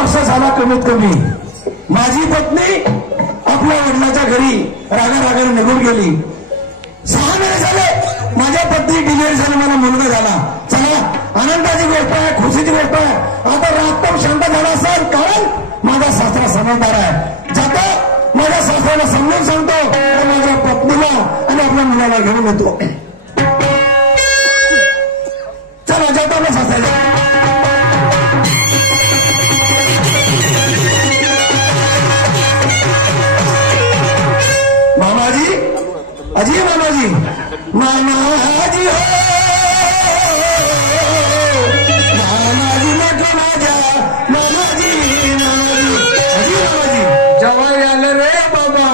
वर्ष झाला कमीत कमी माझी पत्नी आपल्या वडिलांच्या घरी रागारागाने निघून गेली. 6 महिने झाले माझ्या पत्नी डिलिव्हरी झाली, मला मुलगा झाला. चला आनंदाची गोष्ट आहे, खुशीची गोष्ट आहे. आता रागतो शांत झाला असेल कारण माझा सासरा समजदार आहे. जातो माझ्या सासऱ्याला समजून सांगतो, माझ्या पत्नीला आणि आपल्या मुलाला घेऊन येतो. चला जातो ना सासऱ्याला. मामाजी, अजी मामाजी, मामाजी हो, मामाजी म्हटलं माझ्या, मामाजी मामाजी, अजी मामाजी. जवाई आलं रे बाबा.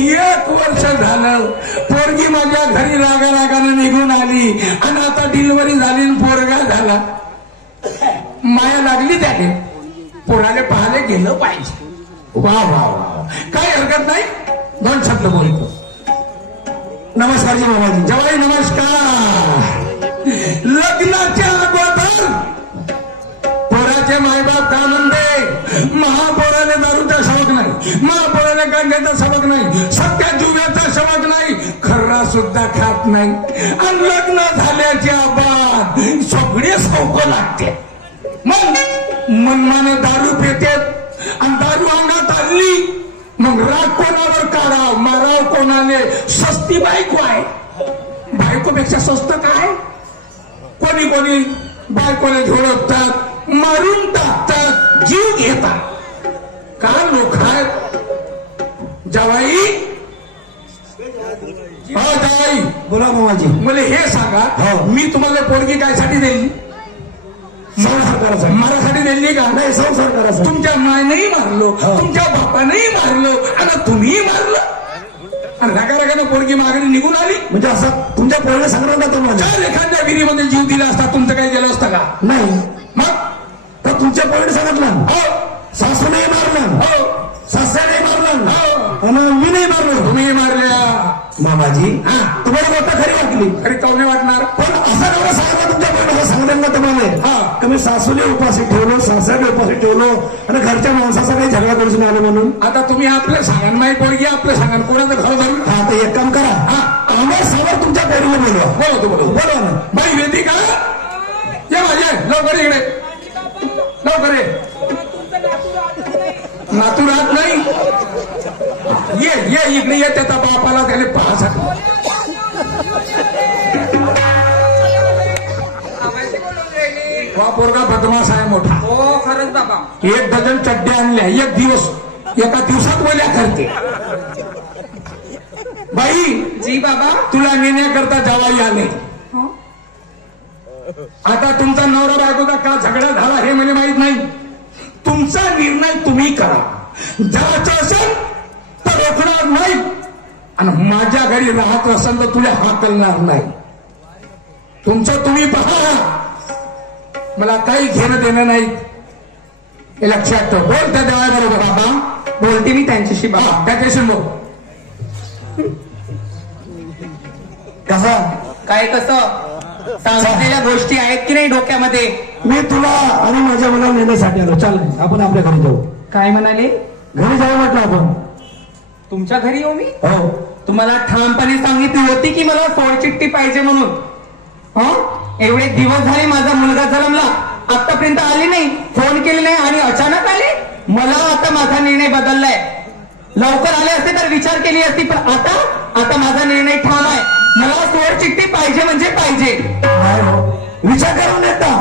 1 वर्ष झालं पोरगी माझ्या घरी रागारागाने निघून आली आणि आता डिलिव्हरी झाली आणि पोरगा झाला. माया लागली त्याने, पोराने पाहायला गेलं पाहिजे. वा वा वा, काय हरकत नाही. 2 शब्द बोलतो. नमस्कार जी मामाजी. जवाई नमस्कार. लग्नाच्या अगोदर पोराचे मायबाप काय म्हणते, महापोराने दारूचा सबक नाही, महापोराने गांजाचा सबक नाही, सत्या जुव्याचा सबक नाही, खर्रा सुद्धा खात नाही. आणि लग्न झाल्याच्या बाद सगळे सौक लागते. मग मनमाने दारू पितात आणि दारू अंगात आणली मग राग कोणावर काढाव, माराव कोणाने. सस्ती बायको आहे, बायकोपेक्षा स्वस्त काय. कोणी कोणी बायकोला झोडपतात, मारून टाकतात, जीव घेतात. का लोक आहेत. जवाई, हो जवाई बोला मामाजी. मला हे सांगा, मी तुम्हाला पोरगी कायसाठी दिली. संसार करायचा. मारासाठी दिली का. नाही, संसार करायचा. तुमच्या मायनेही मारलो, तुमच्या बापानेही मारलो आणि तुम्हीही मारलं आणि रागारागाने पोरगी मागणी निघून आली. म्हणजे असं तुमच्या पोरगे संग्राम जातो माझ्या. जर एखाद्या विहिरीमध्ये जीव दिला असता तुमचं काही गेलं असतं का. नाही. मग तर तुमच्या पोरगे सांगितलं, हो सासूने मारलं, हो सासऱ्याने मारलं, हो, आणि मी नाही मारलो. तुम्ही मारल्या. मामाजी हा, तुम्हाला गोष्ट खरी वाटली, खरी काऊने वाटणार. पण असं एवढं सांगा तुमच्या पोरगे सांगितलं ना तुम्हाला हा, मी सासूने उपाशी ठेवलो, सासऱ्याने उपाशी ठेवलो आणि घरच्या माणसाचा काही झगडा करून आलो म्हणून. आता तुम्ही आपलं सांगा, माही पोरगी आपलं सांगा, कोणाचं घर जाऊन. हा, तर एक काम करा, आम्हाला समोर तुमच्या पोरीला बोलवा. बोलवतो बोलवतो. बोलवा ना. बाई वेदिका, ये माझे लवकर इकडे, लवकर ये. नातू राहत नाही. ये ये इकडे ये, त्याचा बापाला त्याला पाहासाठी. वा पोरगा बदमाश आहे मोठा. हो खरंच बाबा. 1 डझन चड्ड्या आणल्या, एका दिवसात बोल्या करते. बाई जी बाबा. तुला नेण्याकरता जवाई आले. आता तुमचा नवरा बायकोचा का झगडा झाला हे मला माहित नाही. तुमचा निर्णय तुम्ही करा. जायचं असेल तर रोखणार नाही आणि माझ्या घरी राहत असेल तर तुला हाकलणार नाही. तुमचं तुम्ही पहा, मला काही घेणं देणं नाही. हे लक्षात ठेव. बोल त्या देवाय बरोबर. बाबा बोलते मी त्यांच्याशी बाबा. त्याच्याशी बोल. कसा काय कसं सांगितलेल्या गोष्टी आहेत की नाही डोक्यामध्ये. मी तुला आणि माझ्या मुलाला नेण्यासाठी आलो. चाल आपण आपल्या घरी जाऊ. काय म्हणाले. घरी जाऊ म्हटलं आपण. तुमच्या घरी येऊ मी. हो. तुम्हाला ठामपणे सांगितली होती की मला सोडचिठ्ठी पाहिजे म्हणून. एवढे दिवस झाले माझा मुलगा जन्मला, आतापर्यंत आले नाही, फोन केले नाही आणि अचानक आले. मला आता माझा निर्णय बदललाय. लवकर आले असते तर विचार केली असती, पण आता माझा निर्णय ठाम आहे. मला सोडचिठ्ठी पाहिजे म्हणजे पाहिजे. विचार करून येता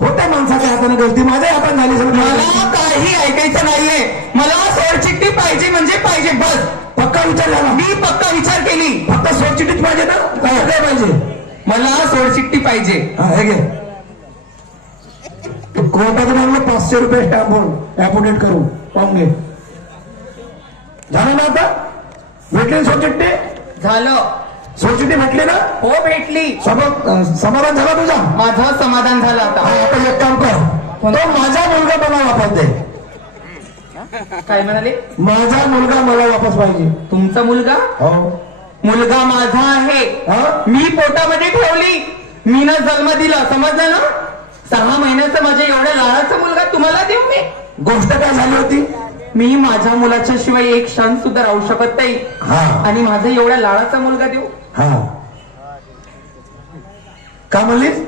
होत्या माणसाच्या हाताने गलती माझ्या हातात झाली. मला काही ऐकायचं नाहीये. मला सोडचिठ्ठी पाहिजे म्हणजे पाहिजे बस. पक्का विचार झाला. मी पक्का विचार केली. फक्त सोडचिठ्ठीच पाहिजे ना. काय पाहिजे. मला सोडचिठ्ठी पाहिजे. हे घे. कोर्टातून आणलं 500 रुपये स्टॅम्प ऍपोडेट करून पाहून घे. झालं ना. आता भेटली सोडचिठ्ठी. झालं. सोडचिठ्ठी भेटली ना. हो भेटली. समाधान झाला तुझा. माझं समाधान झालं. आता आपण एक काम कर, तो माझा मुलगा मला वापस दे. काय म्हणाले. माझा मुलगा मला वापस पाहिजे. तुमचा मुलगा. हो. मुलगा माझा आहे. मी पोटामध्ये ठेवली, मीनं जन्म दिला, समजलं ना. 6 महिन्याचं माझ्या एवढ्या लहानाचा मुलगा तुम्हाला देऊ मी? गोष्ट काय झाली होती? मी माझ्या मुलाच्या शिवाय एक क्षण सुद्धा राहू शकत नाही. हा. आणि माझा एवढ्या लाडाचा मुलगा देऊ? हा. का म्हणलीस?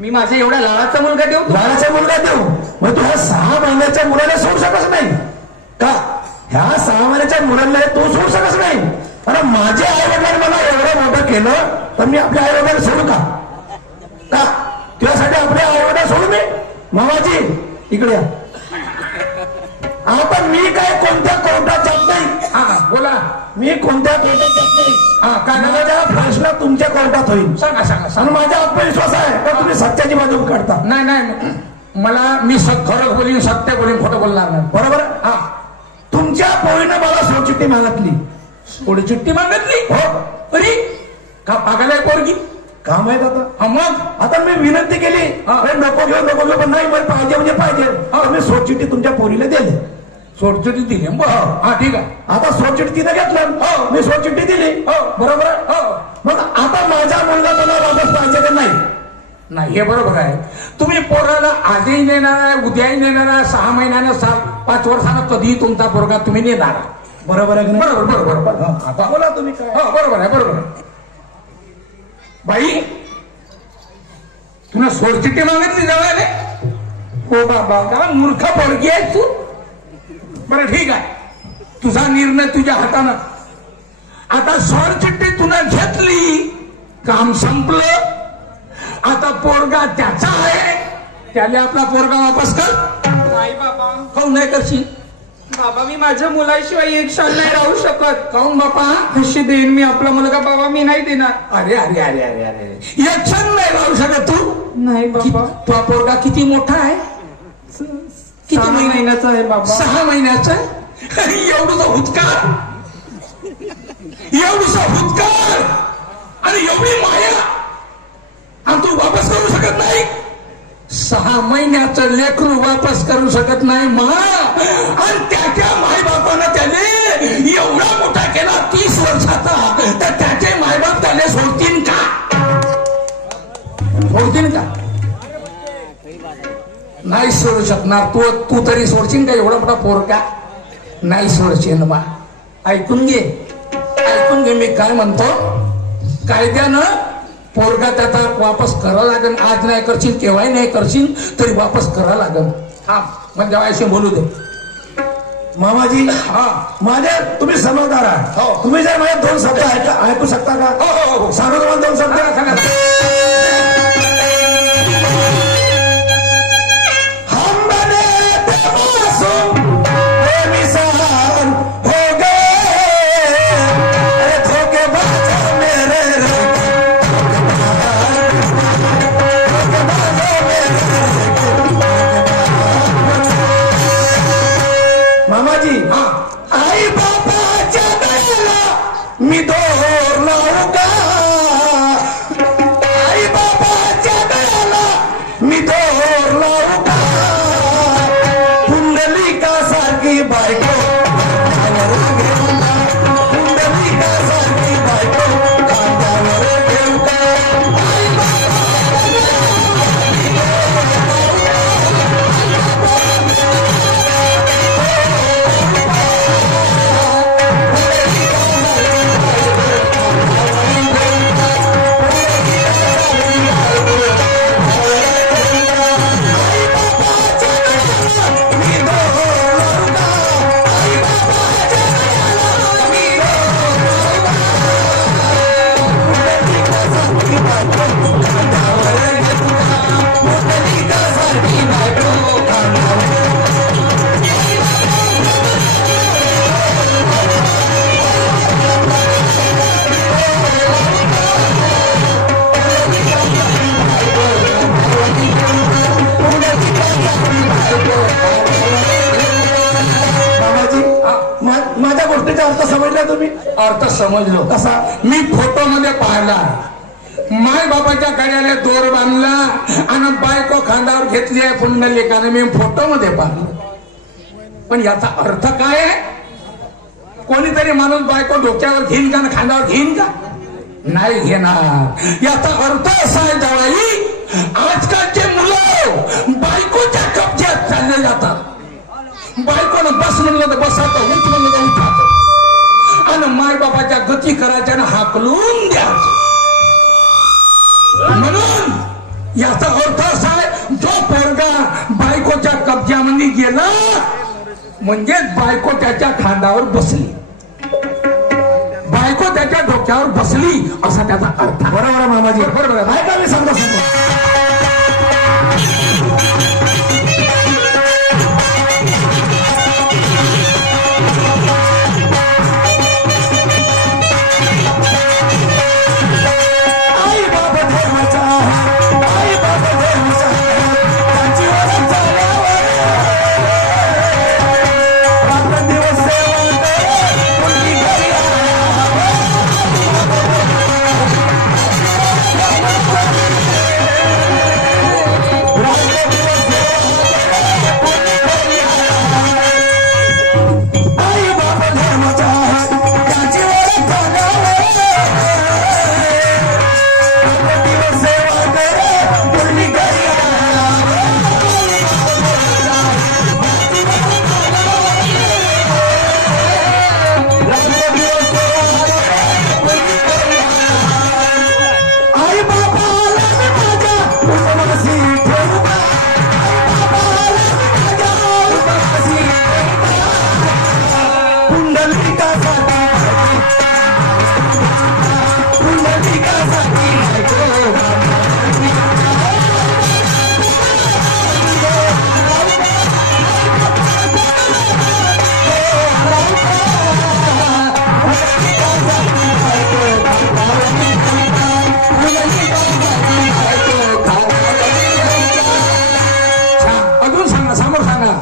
मी माझ्या एवढ्या लाडाचा मुलगा देऊ? लाडाचा मुलगा देऊ? मग तू ह्या 6 महिन्याच्या मुलाला सोडू शकत नाही का? ह्या 6 महिन्याच्या मुलाला तू सोडू शकत नाही? अरे माझे आई वडिलांनी मला एवढं मोठं केलं तर मी आपल्या आई वडिलांना सोडू का? तुझ्यासाठी आपल्या आई वडिलांना सोडू मी? मामाजी इकडे या. आता मी काय कोणत्या कोर्टात जात नाही. हा बोला. मी कोणत्या कोर्टात जात नाही. हा काय माझा प्रश्न तुमच्या कोर्टात होईल. सांगा सांगा आणि सांगा. माझा आत्मविश्वास आहे तर तुम्ही सत्याची बाजू काढता. नाही नाही मला मी खरं बोलीन सत्य बोलीन खोटं बोलणार नाही. बरोबर. हा तुमच्या पोळीनं मला सोडचिठ्ठी मागितली. थोडी चिठ्ठी मागितली? हो. अरे का पागायला पोरगी? का माहित आता? हा मग आता मी विनंती केली अरे नको घेऊ पण नाही मला पाहिजे म्हणजे पाहिजे. मी सोडचिठ्ठी तुमच्या पोरीला दिली. सोडचिठ्ठी दिली? हा ठीक आहे. आता सोडचिठ्ठी तिने घेतलं. मी सोडचिठ्ठी दिली. बरोबर आहे. मग आता माझा मुलगा मला वापस पाहिजे का नाही? नाही हे बरोबर आहे. तुम्ही पोराला आजही नेणार आहे उद्याही नेणार आहे 6 महिन्यानं 5 वर्षानं कधीही तुमचा पोरगा तुम्ही नेणार. बरोबर आहे. बरोबर बरोबर बरोबर. आता बोला तुम्ही काय. हो बरोबर आहे बरोबर आहे. बाई तुला सोडचिठ्ठी मागितली जवळ? हो बाबा. का मूर्ख पोरगी आहे तू? बरं ठीक आहे तुझा निर्णय तुझ्या हातानं. आता सोडचिठ्ठी तुला घेतली काम संपलं. आता पोरगा त्याचा आहे त्याला आपला पोरगा वापस कर. नाही बाबा. काऊन नाही करशील? बाबा मी माझ्या मुलाशिवाय एक क्षण नाही राहू शकत. काऊन बापा? कशी देईन मी आपला मुलगा? बाबा मी नाही देणार. अरे अरे अरे अरे अरे एक क्षण नाही राहू शकत तू? नाही बाबा. तुझा पोरगा किती मोठा आहे? किती 6 महिन्याचा आहे बाबा. 6 महिन्याचा? एवढं हुतकार एवढूसा हुतकार आणि एवढी माया आणि तू वापस करू शकत नाही? 6 महिन्याचं लेकरू वापस करू शकत नाही मा. आणि त्याच्या मायबापानं त्याने एवढा मोठा केला 30 वर्षाचा तर त्याचे मायबाप त्याने सोडतील का? सोडतील का? नाही सोडू शकणार. तू तरी सोडशील का एवढा मोठा पोरगा? नाही सोडशील बा. ऐकून घे मी काय म्हणतो. कायद्यानं पोरगा त्याचा वापस करा लागेल. आज नाही करशील केव्हाही नाही करशील तरी वापस करा लागेल. हा म्हणजे असे बोलू दे. मामाजी हा माझ्या तुम्ही समजदार आहे. हो. तुम्ही जर माझ्या 2 शब्द ऐकू शकता का? हो हो सांगू तुम्हाला 2 शब्द. सांगा. हम बने थे मासूम बेमिसाल हो गए. अरे धोखेबाज मेरे मामाजी. हा आई बाबाच्या दयाला मी दोर लावू का? आई बाबाच्या दयाला मी दोर लावू का? पुंडलिकासारखी बायको खांद्यावर घेऊ का? पुंडलिकासारखी बायको खांद्यावर घेऊ का? आई माझ्या गोष्टीचा अर्थ समजला तुम्ही? अर्थ समजलो. कसा? मी फोटो मध्ये पाहिला. माय बाबाच्या कड्याला दोर बांधला आणि बायको खांद्यावर घेतली आहे पुंडलिकाने. मी फोटो मध्ये पाहिलं. पण याचा अर्थ काय आहे? कोणीतरी माणूस बायको डोक्यावर घेईन का खांद्यावर घेईन का? नाही घेणार. याचा अर्थ असा आहे जवाई आजकालचे मुलं बायकोच्या कब्जात चालले जातात. बस म्हणलं तर बसायचं, उठ म्हणलं तर उठायचं आणि मायबापाच्या गती करायच्या आणि हाकलून द्यायचं. म्हणून याचा अर्थ असा आहे, जो पोरगा बायकोच्या कब्जामध्ये गेला म्हणजे बायको त्याच्या खांद्यावर बसली, बायको त्याच्या डोक्यावर बसली असा त्याचा अर्थ. बरोबर आहे मामाजी, बरोबर आहे. ऐका मी सांगतो.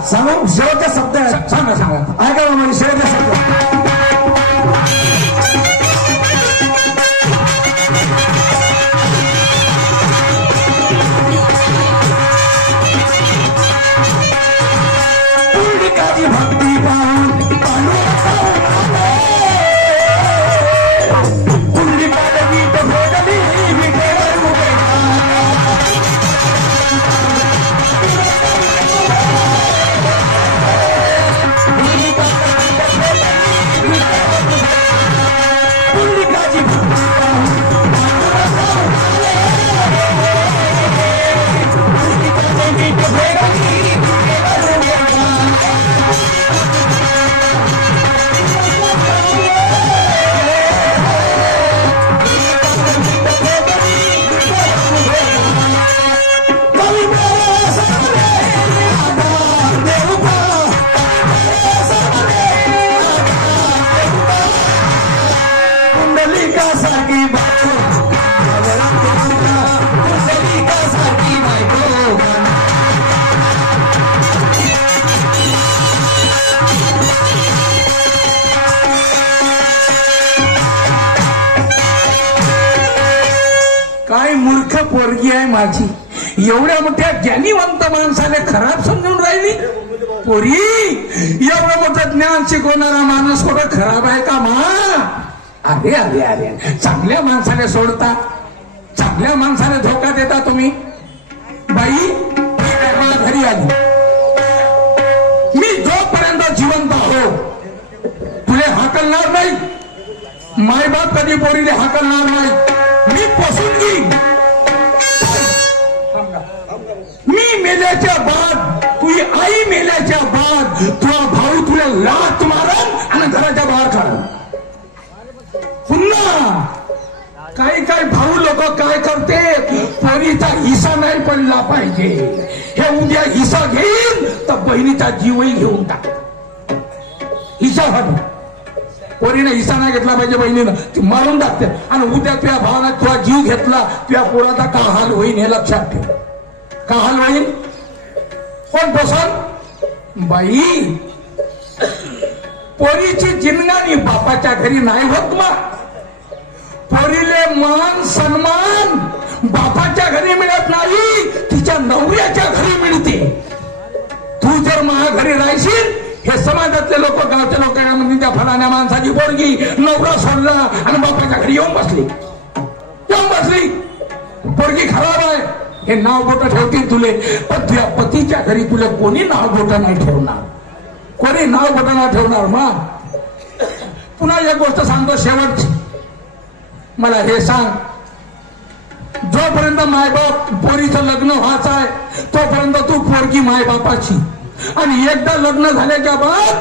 सांगू शेवटचा शब्द आहे. सांगा सांगा. ऐका मामाजी, शेवटचा शब्द. भक्ती पाहून पुंडली पालवी तो भोगली विठेवर उभे पुंडलिकाची भक्ती मूर्ख पोरगी आहे माझी. एवढ्या मोठ्या ज्ञानीवंत माणसाने खराब समजून राहिली. पोरी, एवढं मोठं ज्ञान शिकवणारा माणूस कुठं खराब आहे का मा? अरे अरे अरे, चांगल्या माणसाने सोडता, चांगल्या माणसाने धोका देता तुम्ही. बाई माझ्या घरी आली, मी जोपर्यंत जिवंत आहो तुले हाकलणार नाही. मायबाप कधी पोरीले हाकलणार नाही. मी पोसून घेईन. मी मेल्याच्या बाद, तुझी आई मेल्याच्या बाद तुझा भाऊ तुला लात मारन आणि घराच्या बाहेर काढन. पुन्हा काही काही भाऊ लोक काय करते, पोरीचा हिस्सा नाही पडला पाहिजे, हे उद्या हिस्सा घेईन तर बहिणीचा जीवही घेऊन टाक. हिस्सा भाऊ पोरीने हिस्सा नाही घेतला पाहिजे, बहिणीनं ती मारून टाकते. आणि उद्या तुझ्या भावाला तुझा जीव घेतला, तुझ्या पोराचा का हाल होईन हे लक्षात ठेव. का हाल होईन? कोण पोसन? बाई, पोरीची जिंदगानी बापाच्या घरी नाही होत. मग पोरीले मान सन्मान बापाच्या घरी मिळत नाही, तिच्या नवऱ्याच्या घरी मिळते. तू जर माझ्या घरी राहशील, हे समाजातले लोक, गावच्या लोकांना म्हणजे त्या फलाण्या माणसाची पोरगी नवरा सोडला आणि बापाच्या घरी येऊन बसली. पोरगी खराब आहे हे नाव बोट ठेवतील तुले, पण तुझ्या पतीच्या घरी तुला कोणी नाव बोट नाही ठेवणार. कोणी नाव बटना ठेवणार मग. पुन्हा एक गोष्ट सांगतो शेवटची. मला हे सांग, जोपर्यंत मायबाप पोरीचं लग्न व्हायचं आहे तोपर्यंत तू पोरगी मायबापाची, आणि एकदा लग्न झाल्याच्या बाद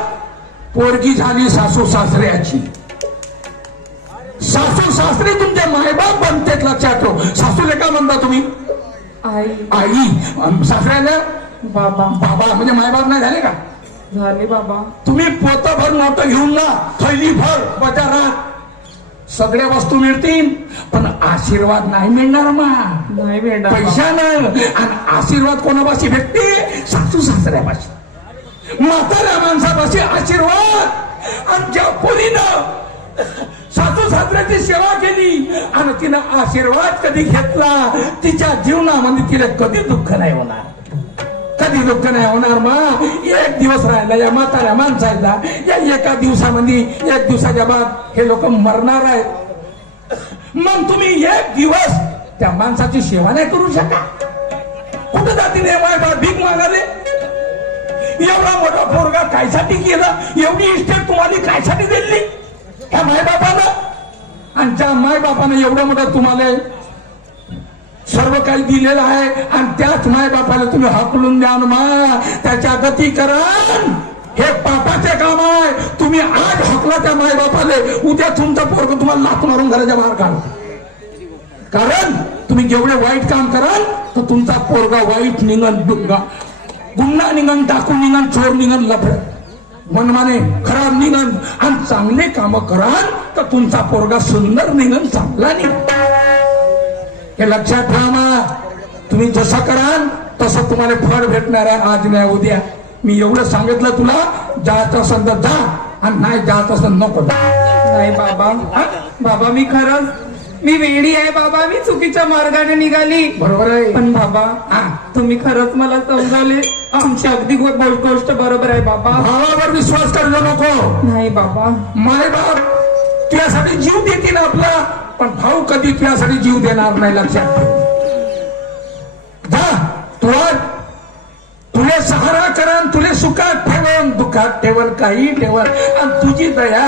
पोरगी झाली सासू सासऱ्याची. सासू सासरे तुमचे मायबाप बनतेत, लक्षात ठेव. सासूले का म्हणता तुम्ही? आई. आई. सासऱ्याला बाबा. बाबा. म्हणजे मायबाप नाही झाले का? झाले बाबा. तुम्ही पोतभर नोट घेऊन ना, थैली भर बाजारात सगळ्या वस्तू मिळतील, पण आशीर्वाद नाही मिळणार मा. नाही मिळणार. पैशानं. आणि आशीर्वाद कोणापाशी भेटते? सासू सासऱ्यापाशी, म्हाताऱ्या माणसापाशी आशीर्वाद. आणि ज्या पोरीनं सासू सासऱ्याची सेवा केली आणि तिनं आशीर्वाद कधी घेतला, तिच्या जीवनामध्ये तिला कधी दुःख नाही होणार. कधी दुःख नाही होणार मा. एक दिवस राहिला या म्हाताऱ्या माणसाला, या एका दिवसामध्ये, एक दिवसाच्या बाद हे लोक मरणार आहेत. मग तुम्ही एक दिवस त्या माणसाची सेवा नाही करू शका? कुठं जातीने मायबाप भीक मागाले? एवढा मोठा पोरगा कायसाठी केला? एवढी इस्टेट तुम्हाला कायसाठी दिली ह्या मायबापानं? आणि त्या मायबापानं एवढं मोठं तुम्हाला सर्व काही दिलेलं आहे, आणि त्याच मायबापाला तुम्ही हाकलून द्या मा. त्याच्या गती करा. हे पापाचे काम आहे. तुम्ही आज हकला त्या मायबापाले, उद्या तुमचा पोरग तुम्हाला लाथ मारून घराच्या बाहेर काढ. कारण तुम्ही जेवढे वाईट काम कराल तर तुमचा पोरगा वाईट निघन, गुन्हा निघन, टाकून निघन, चोर निघन, लफड मनमाने खराब निघन. आणि चांगले काम कराल तर तुमचा पोरगा सुंदर निघन, चांगला निघन. हे लक्षात ठेवा. तुम्ही जसं कराल तसं तुम्हाला फळ भेटणार आहे, आज नाही उद्या. मी एवढं सांगितलं तुला. जायचं असेल तर जा, आणि नाही जायचं असेल नको. नाही बाबा. बाबा मी खरंच मी वेडी आहे बाबा. मी चुकीच्या मार्गाने निघाली. बरोबर आहे. पण बाबा तुम्ही खरंच मला समजावले. तुमची अगदी गोष्ट बरोबर आहे बाबा. भावावर विश्वास करू नको. नाही बाबा. माय बाप त्यासाठी जीव देतील आपला, पण भाऊ कधी त्यासाठी जीव देणार नाही, लक्षात ठेव. जा तुले सहारा करण, तुले सुखात ठेवन, दुःखात ठेवन, काही ठेवन. आणि तुझी दया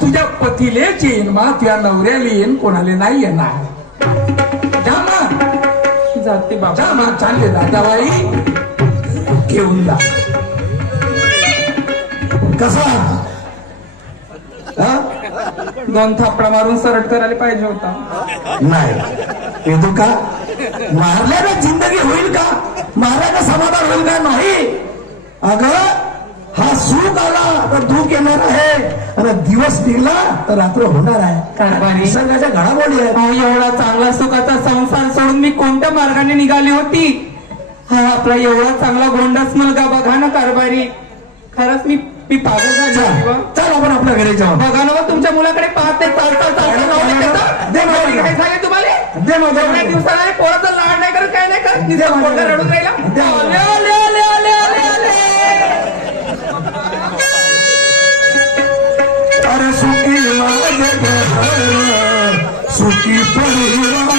तुझ्या पतीलेच येईन मा, तुझ्या नवऱ्याला येईन, कोणाला नाही येणार. जा मा. जाते बाबा. जा मा. चालले दादाबाई घेऊन जा. कसा? 2 थापडा मारून सरट करायला पाहिजे होता. नाही येतो का? मारल्यानं जिंदगी होईल का? मारल्यानं समाधान होईल का? नाही. अगं हा सुख आला तर दुःख येणार आहे, आणि दिवस निघला तर रात्र होणार आहे. कारभारी. निसर्गाच्या घडामोडी आहेत. एवढा चांगला सुखाचा संसार सोडून मी कोणत्या मार्गाने निघाली होती? हा आपला एवढा चांगला गोंडाच मुलगा बघा ना कारभारी. खरंच मी पागल झाली. चल आपण आपल्या घरी जाऊ. बघा ना तुमच्या मुलाकडे पाहते चालता दे माझ्या. काय झाले तुम्हाला? दे माझ्या. एवढ्या दिवसाला पोराचा लाड नाही करत, काय नाही करत, निसर्ग पोरगा रडून राहिला. अरे सुखी माझे सुखी परिवार.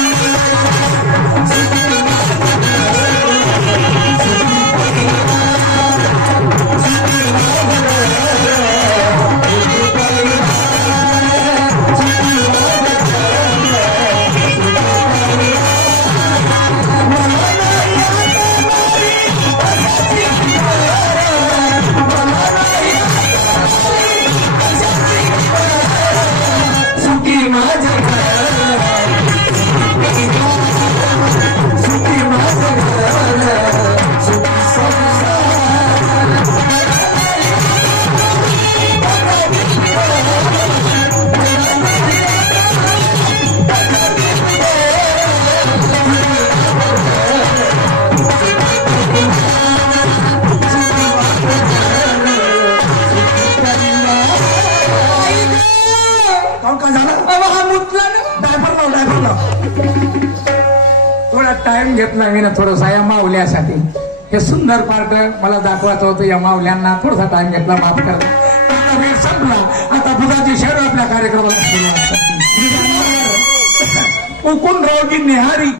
टाइम घेतला मी ना थोडासा या माऊल्यासाठी. हे सुंदर पार्ट मला दाखवायचं होतं. या माऊल्यांना थोडासा टाइम घेतला, माफ करा. आता वेळ संपला. आता बुधाची शेर आपल्या कार्यक्रमाला उकून राव की निहारी.